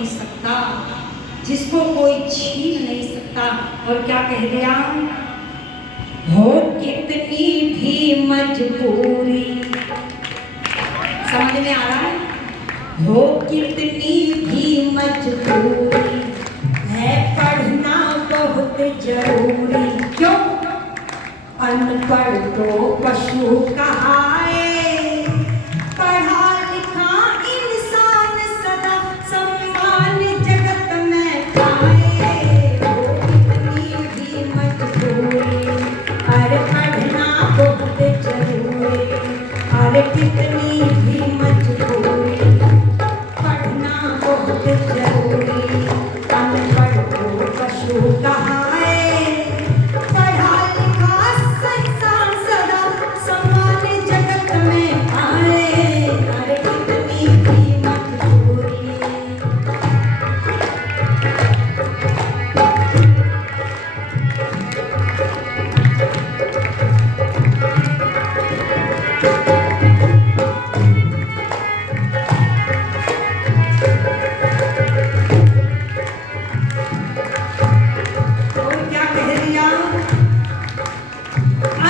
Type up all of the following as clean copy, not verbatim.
नहीं सकता, जिसको कोई छीन नहीं सकता। और क्या कह दिया, हो कितनी भी मजबूरी, समझ में आ रहा है, हो कितनी भी मजबूरी है पढ़ना बहुत जरूरी। क्यों? अनपढ़ तो पशु कहाए, पढ़ा लिखा इंसान सदा सम्मान जगत में पाए। हो कितनी भी मजबूरी, अरे पढ़ना बहुत जरूरी, अरे कितनी भी मजबूरी, पढ़ना बहुत जरूरी। अनपढ़ तो पशु कहाए, पढ़ा लिखा इंसान सदा सम्मान जगत में पाए। अरे कितनी भी मजबूरी। और क्या कह दिया,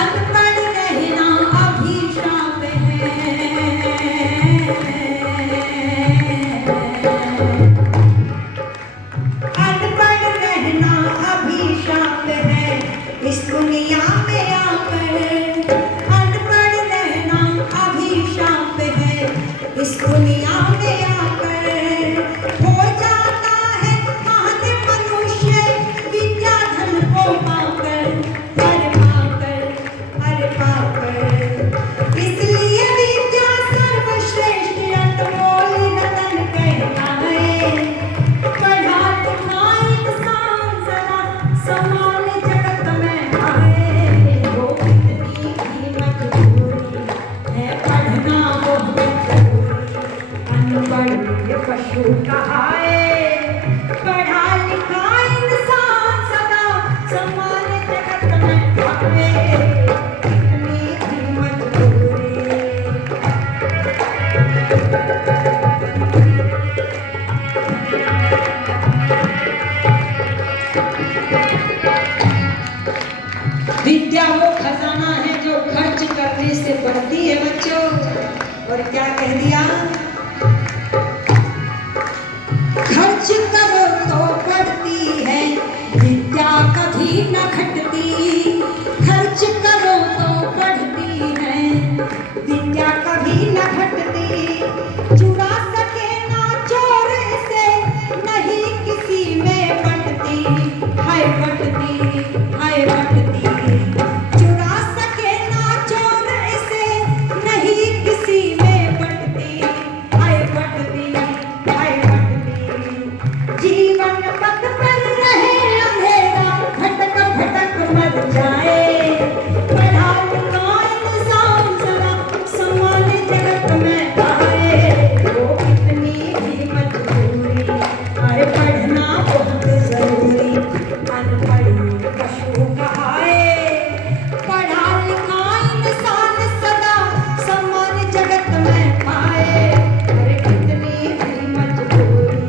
अनपढ़ रहना अभिशाप है, अनपढ़ रहना अभिशाप है इस दुनिया में आकर। अनपढ़ रहना अभिशाप है इस दुनिया में आकर। हो जाता है महान मनुष्य विद्या धन को पाकर, हर पाकर, हर पाकर। इसलिए विद्या सर्वश्रेष्ठ अनमोल रतन कहलाए। पढ़ा लिखा इंसान सदा समान जगत में आए। हो कितनी भी मजबूरी है पढ़ना बहुत जरूरी, अनपढ़ पशु कहाए। पढ़ा लिखा इंसान सदा समान जगत में आए। कितनी भी मजबूरी। विद्या वो खजाना है जो खर्च करने से बढ़ती है बच्चों। और क्या कह दिया, खर्च करो तो बढ़ती है विद्या कभी न घटती। खर्च करो तो बढ़ती है विद्या कभी न घटती। चुरा सके ना चोर से नहीं किसी में बंटती, हाय बंटती, हाय बंटती। चुरा सके ना चोर से नहीं किसी में बंटती, हाय बंटती, हाय बंटती। जीवन पथ पर रहे अंधेरा, भटक भटक मर जाए। पढ़ा लिखा इंसान सदा समान जगत में आए। वो कितनी भी मजबूरी, अरे पढ़ना बहुत जरूरी, अनपढ़ पशु कहाए। पढ़ा लिखा इंसान सदा समान जगत में पाए। अरे कितनी भी मजबूरी।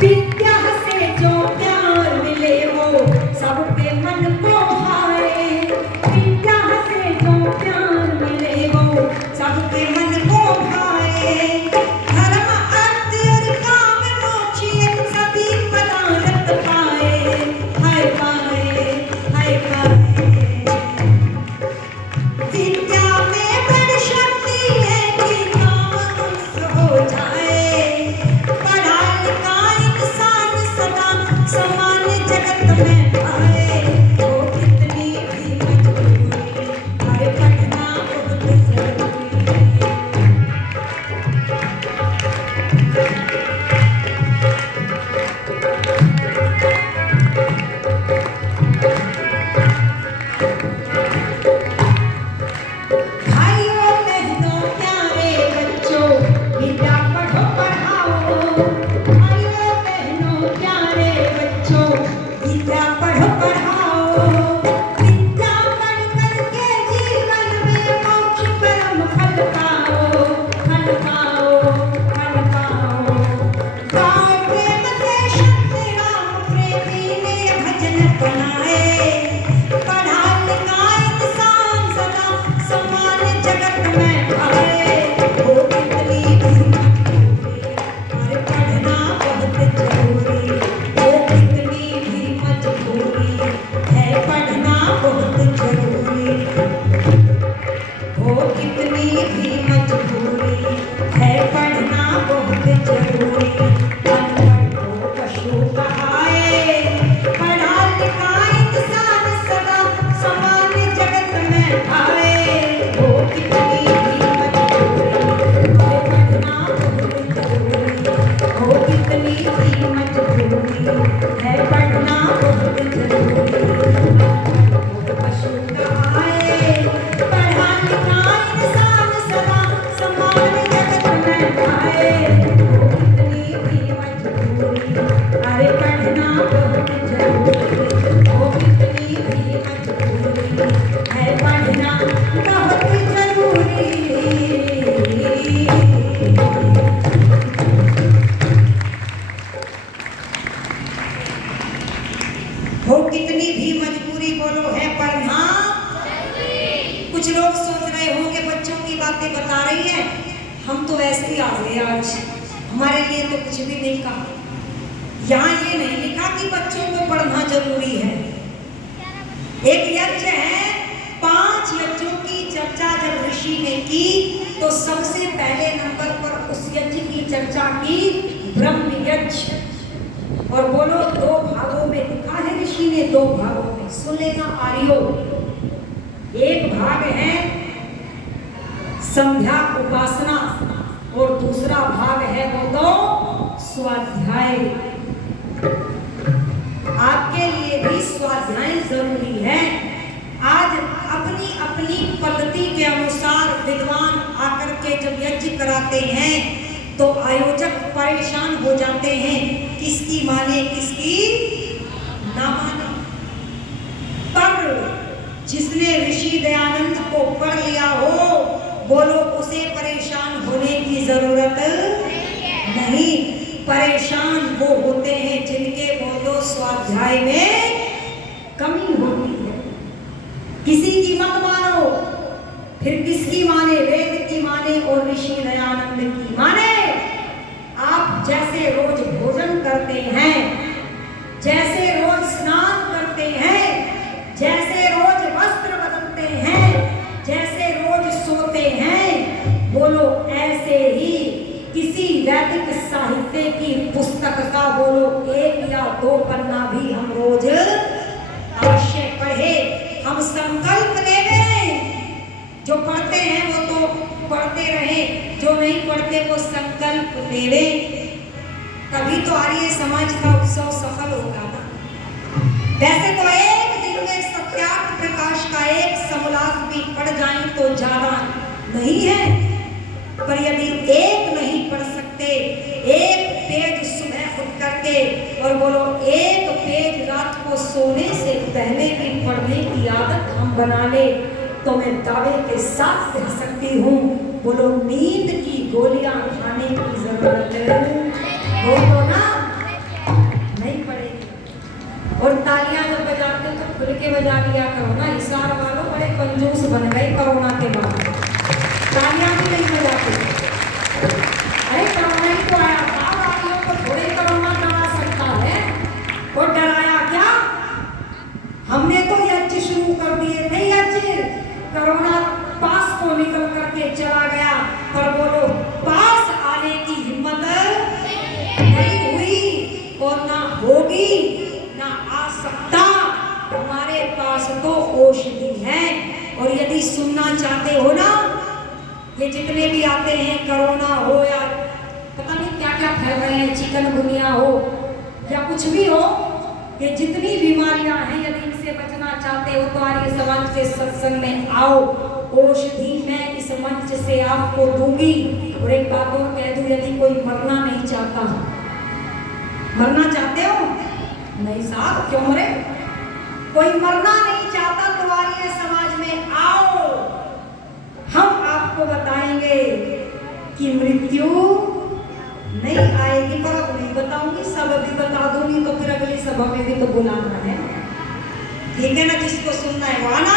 विद्या से जो प्यार मिले वो सबके मन को भाए। विद्या से जो प्यार मिले वो सबके मन को भाए। धर्म अर्थ और काम मोक्ष ये सभी पदार्थ पाए, हाय पाए, हाय पाए। विद्या में बड़ी शक्ति है कि काम मनुष्य हो जाए। पढ़ा लिखा इंसान सदा समान जगत में आए। वो कितनी भी मजबूरी, अरे पढ़ना बहुत जरूरी। भाइयों बहनों प्यारे बच्चों, विद्या पढ़ो पढ़ाओ। भाइयों बहनों प्यारे बच्चों, विद्या पढ़ो पढ़ाओ। बनाए, पढ़ा लिखा इंसान सदा समान जगत में पाए। वो कितनी भी मजबूरी, अरे पढ़ना बहुत जरूरी, वो कितनी भी मजबूरी है, पढ़ना बहुत जरूरी, वो कितनी भी मजबूरी है, पढ़ना बहुत जरूरी। अनपढ़ को पशु कहाए, पढ़ा लिखा इंसान सदा समान जगत में आए। वो कितनी भी मजबूरी है, पढ़ना बहुत जरूरी, वो कितनी भी मजबूरी है, पढ़ना बहुत जरूरी। पशु कहाए, पढ़ा लिखा इंसान सदा समान जगत में आए। वो कितनी भी मजबूरी, अरे पढ़ना बहुत जरूरी, वो कितनी भी मजबूरी है, पढ़ना बहुत जरूरी। वो कितनी भी मजबूरी बोलो है, पढ़ना। कुछ लोग सोच रहे होंगे बच्चों की बातें बता रही है, हम तो वैसे ही आ गए आज, हमारे लिए तो कुछ भी नहीं कहा। यहाँ ये नहीं लिखा कि बच्चों को पढ़ना जरूरी है। एक यज्ञ है, 5 यज्ञों की चर्चा जब ऋषि ने की तो सबसे पहले नंबर पर उस यज्ञ की चर्चा की ब्रह्म यज्ञ। और बोलो 2 भागों में लिखा है ऋषि ने, 2 भागों में सुन लेना आर्यो। एक भाग है संध्या उपासना और दूसरा भाग है वो तो स्वाध्याय। आपके लिए भी स्वाध्याय जरूरी है। आज अपनी अपनी पद्धति के अनुसार विद्वान आकर के जब यज्ञ कराते हैं तो आयोजक परेशान हो जाते हैं, किसकी माने किसकी ना माने। पर जिसने ऋषि दयानंद को पढ़ लिया हो, बोलो उसे परेशान होने की जरूरत नहीं। परेशान वो होते हैं जिनके बोलो स्वाध्याय में कमी होती है। किसी की मत मानो, फिर किसकी माने? वेद की माने और ऋषि दयानंद की माने। आप जैसे रोज भोजन करते हैं, जैसे रोज स्नान करते हैं, जैसे रोज वस्त्र बदलते हैं, जैसे रोज सोते हैं, बोलो ऐसे ही किसी वैदिक साहित्य की पुस्तक का बोलो 1 या 2 पन्ना भी हम रोज अवश्य पढ़े। हम संकल्प लेवे, जो पढ़ते हैं वो तो पढ़ते रहे, जो नहीं पढ़ते वो संकल्प लेवे, तभी तो आर्य समाज का उत्सव सफल होगा ना। वैसे तो एक दिन में सत्यार्थ प्रकाश का एक समूलाक भी पढ़ जाए तो ज्यादा नहीं है, पर यदि एक नहीं पढ़ सकते, एक पेज सुबह उठ करके और बोलो एक पेज रात को सोने से पहले भी पढ़ने की आदत हम बना ले, तो मैं दावे के साथ कह सकती हूँ, बोलो नींद की गोलियां खाने की जरूरत हो तो ना नहीं पड़ेगी। और तालियां जब बजाते तो खुल के बजा लिया करो ना, इशार वालों बड़े कंजूस बन गए कोरोना के बाद, तालियां भी नहीं बजाते। अरे कोरोना ही तो आया था, वालों को थोड़े कोरोना डरा सकता है, और डराया क्या? हमने तो यज्ञ शुरू कर दिए थे, यज्ञ कोरोना पास को निकल करके चला गया, पर बोलो पास आने की हिम्मत नहीं हुई और ना होगी ना आ सकता। हमारे पास तो औषधि है, और यदि सुनना चाहते हो ना, ये जितने भी आते हैं कोरोना हो या पता नहीं क्या क्या फैल रहे हैं, चिकनगुनिया हो या कुछ भी हो, ये जितनी बीमारियां हैं, यदि इनसे बचना चाहते हो तो आर्य समाज के सत्संग में आओ। औषधि मैं इस मंच से आपको दूंगी। और एक बात और कह दूं, यदि कोई मरना नहीं चाहता, मरना चाहते हो? नहीं साहब, क्यों मरे? कोई मरना नहीं चाहता तो आर्य समाज में आओ, हम आपको बताएंगे कि मृत्यु नहीं आएगी, पर अब नहीं बताऊंगी, सब अभी बता दूंगी तो फिर अगली सभा में भी तो बुलाना है। ठीक है ना, जिसको सुनना है वो आना,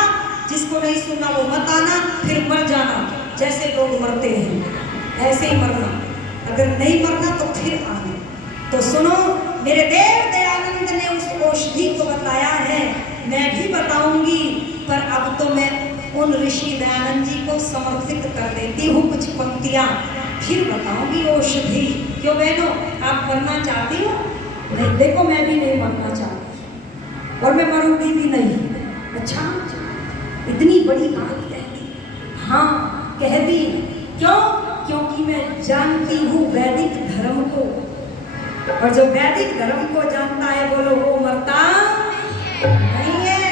जिसको नहीं सुनना वो मत आना, फिर मर जाना। जैसे लोग मरते हैं ऐसे ही मरना, अगर नहीं मरना तो फिर आना। तो सुनो, मेरे देव दयानंद ने उस औषधि को बताया है, मैं भी बताऊंगी, पर अब तो मैं उन ऋषि दयानंद जी को समर्पित कर देती हूँ कुछ पंक्तियाँ, फिर बताऊंगी औषधि। क्यों बहनों, आप मरना चाहती हो? नहीं, देखो मैं भी नहीं मरना चाहती और मैं मरूंगी भी नहीं। अच्छा, इतनी बड़ी बात कह दी? हाँ कह दी। क्यों? क्योंकि मैं जानती हूँ वैदिक धर्म को, और जो वैदिक धर्म को जानता है बोलो वो मरता नहीं है।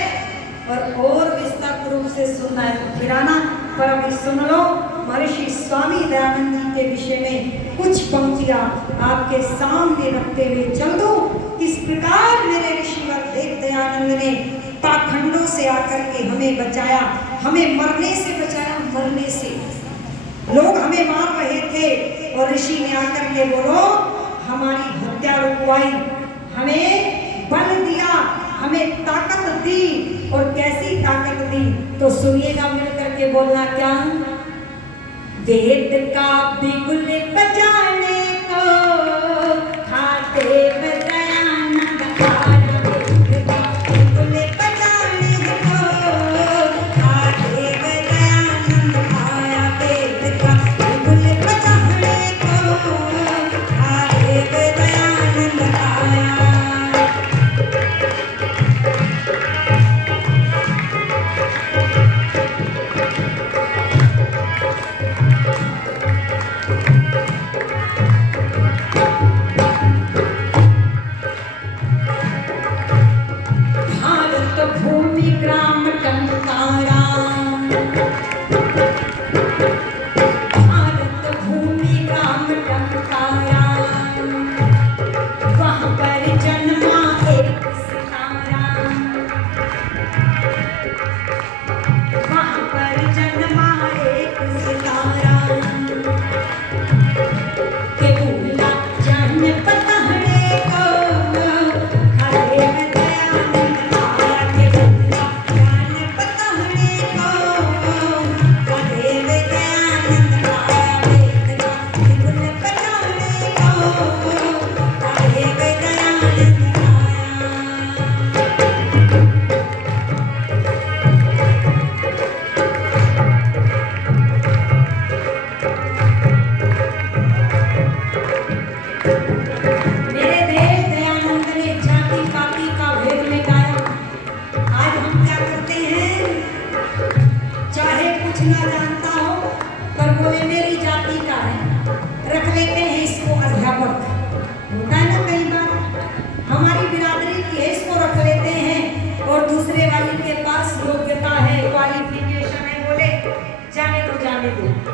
और विस्तार रूप से सुनना है तो फिर आना, पर अभी सुन लो महर्षि स्वामी दयानंद जी के विषय में कुछ पंक्तियां आपके सामने रखते हुए चल दो। किस प्रकार मेरे ऋषिवर देव दयानंद ने पाखंडों से आकर के हमें बचाया, हमें मरने से बचाया। मरने से लोग हमें मार रहे थे और ऋषि ने आकर के बोलो हमारी हत्या रुकवाई, हमें बल दिया, हमें ताकत दी। और कैसी ताकत दी तो सुनिएगा, मिल करके बोलना क्या? वेद का बिगुल बजाने को खाते दयानंद आया। वेद का बिगुल बजाने को खाते दयानंद आया। वेद का बिगुल बजाने को खाते दयानंद आया।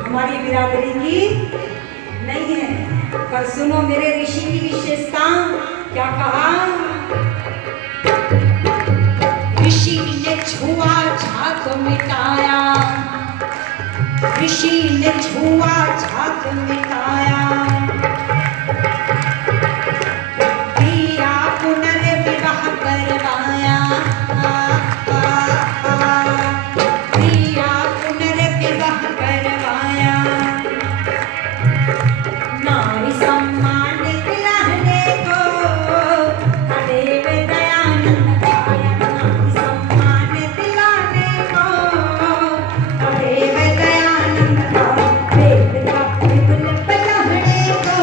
हमारी बिरादरी की नहीं है। पर सुनो मेरे ऋषि की विशेषता क्या कहा? ऋषि ने छुआ छात मिटाया, ऋषि ने छुआ छात मिटाया। दिया पुनर्विवाह करवाया, दिया पुनर्विवाह करवाया। नारी सम्मानित रहने को देव दयानंद आया। नारी सम्मानित रहने को देव दयानंद आया। वेद का बिगुल बजाने को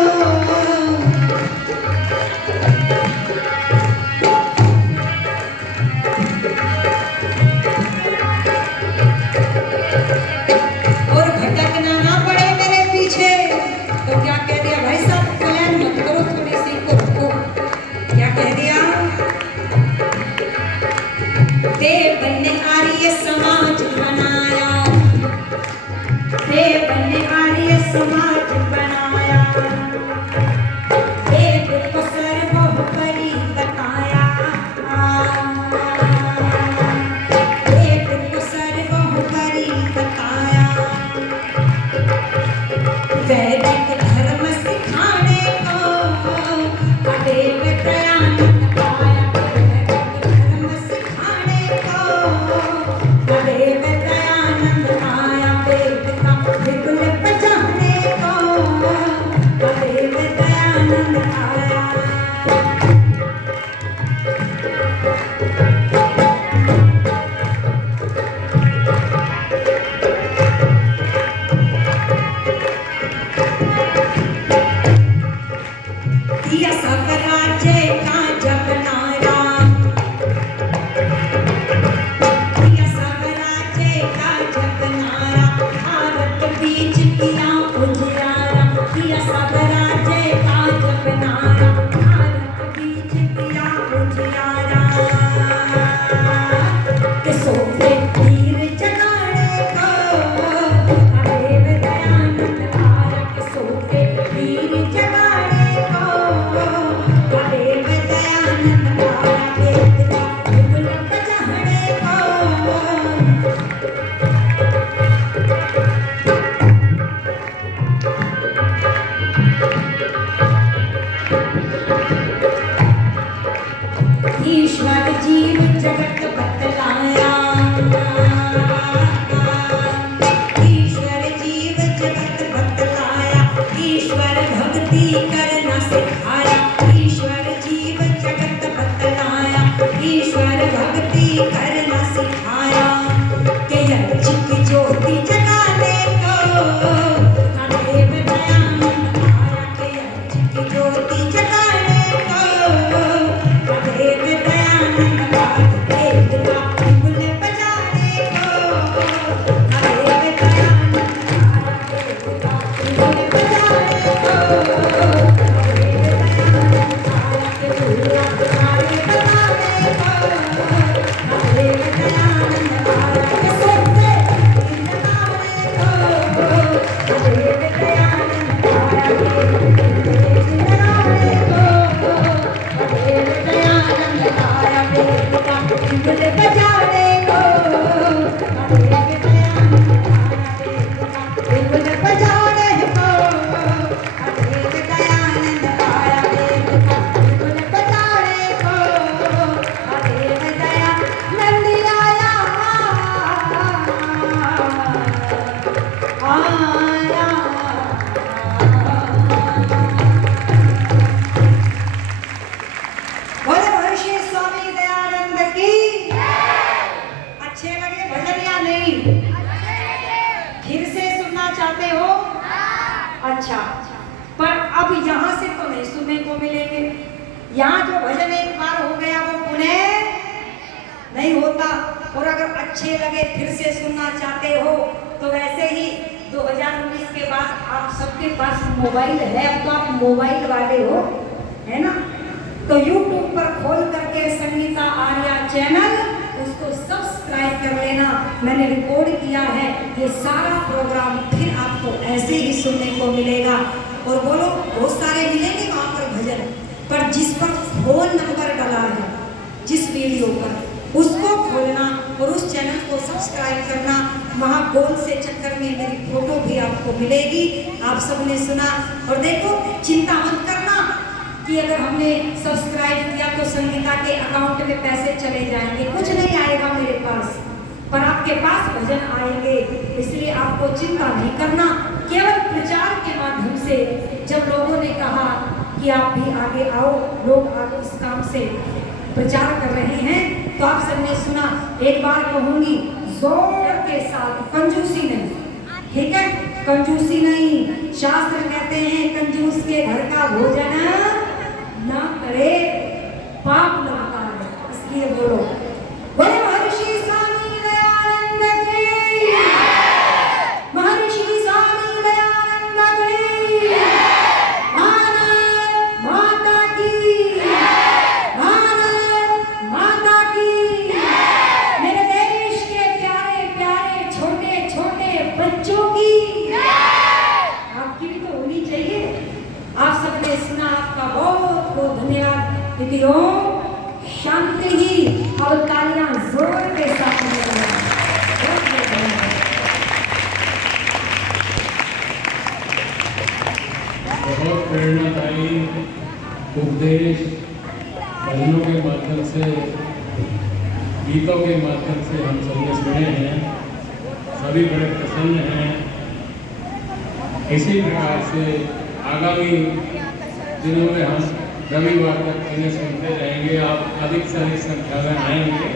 और भटकना ना पड़े मेरे पीछे। तो क्या कह दिया भाई साहब, कल्याण मत करो, थोड़ी सी को क्या कह दिया? देव ने आर्य समाज बनाया, देव ने आर्य समाज बनाया। वेद को सर्वोपरि बताया, वेद को सर्वोपरि बताया। वैदिक धर्म सिखाने को देव दयानंद आया। वैदिक धर्म सिखाने को बजाने को अरे दयानंद आया देखा बिगुल बजाने को अरे दयानंद आया देखा बिगुल बजाने को अरे दयानंद आया आया। बोले महर्षि स्वामी दयानंद की। अच्छे लगे भजन या नहीं? फिर से सुनना चाहते हो? अच्छा, पर अब यहाँ से तो नहीं सुनने को मिलेंगे। यहाँ जो भजन एक बार हो गया वो पुनः नहीं होता। और अगर अच्छे लगे फिर से सुनना चाहते हो तो वैसे ही 2019 के बाद आप सबके पास मोबाइल है, अब तो आप मोबाइल वाले हो, है ना? तो YouTube पर खोल करके संगीता आर्या चैनल उसको सब्सक्राइब कर लेना। मैंने रिकॉर्ड किया है ये सारा प्रोग्राम, फिर आपको ऐसे ही सुनने को मिलेगा। और बोलो बहुत सारे मिलेंगे वहाँ पर भजन, पर जिस पर फोन नंबर डाला है जिस वीडियो पर उसको खोलना और उस चैनल को सब्सक्राइब करना। वहाँ गोल से चक्कर में मेरी फोटो भी आपको मिलेगी। आप सबने सुना। और देखो चिंता मत करना कि अगर हमने सब्सक्राइब किया तो संगीता के अकाउंट में पैसे चले जाएंगे, कुछ नहीं आएगा मेरे पास, पर आपके पास भजन आएंगे। इसलिए आपको चिंता नहीं करना। केवल प्रचार के माध्यम से जब लोगों ने कहा कि आप भी आगे आओ, लोग आगे इस काम से प्रचार कर रहे हैं, तो आप सबने सुना। एक बार कहूंगी जोर के साथ, कंजूसी नहीं, ठीक है? कंजूसी नहीं। शास्त्र कहते हैं कंजूस के घर का भोजन ना करे, पाप लगता है। इसलिए बोलो बोले महर्षि स्वामी दयानंद की। महर्षि स्वामी दयानंद की। भारत माता की। भारत माता की। मेरे देश के प्यारे प्यारे छोटे छोटे बच्चों की आपकी भी तो होनी चाहिए। आप सबने सुना, आपका बहुत बहुत धन्यवाद। ओम शांति ही। और तालियां जोर के साथ बहुत प्रेरणादायी उपदेश भजनों के माध्यम से, गीतों के माध्यम से हम सबने सुने हैं। सभी बड़े प्रसन्न हैं। इसी प्रकार से आगामी दिनों में हम रविवार तक इन्हें सुनते रहेंगे। आप अधिक से अधिक संख्या में आएंगे।